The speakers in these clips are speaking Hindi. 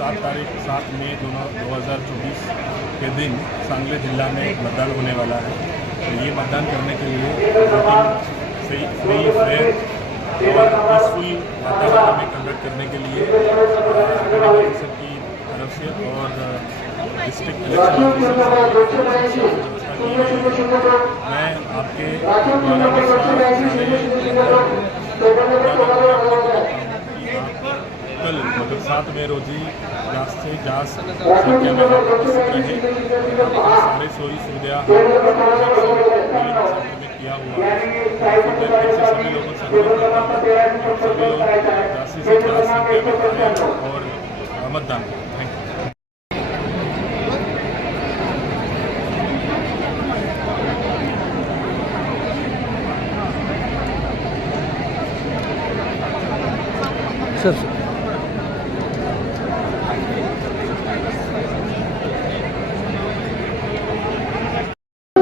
सात तारीख, सात मई दोनों दो हज़ार चौबीस के दिन सांगली जिला में मतदान होने वाला है। तो ये मतदान करने के लिए फ्री फेयर और पीसफुल वातावरण में कंडक्ट करने के लिए की तरफ़ से और डिस्ट्रिक्ट इलेक्शन से व्यवस्था की गई है मैं आपके द्वारा विश्वास कल मतलब सात मई रोजी जास्त से जास्त संख्या में रहे सारे सोई सुविधा किया हुआ है। फिर से सभी लोगों सभी लोग से संख्या में और मतदान। थैंक यू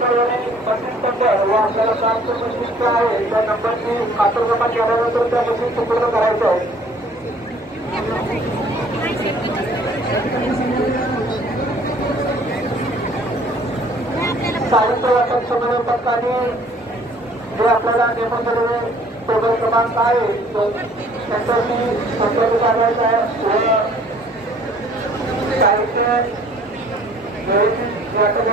नंबर व आपल्याला सातशे आहे. त्या नंबरची खातरजमा केल्यानंतर त्या मशीन पूर्ण करायचं आहे साहित्य वाटप संमेलन पथकाने जे आपल्याला नेमून दिलेले टेबल क्रमांक आहे त्यांच्याशी संपर्क साधायचा आहे. व साहित्य वाटप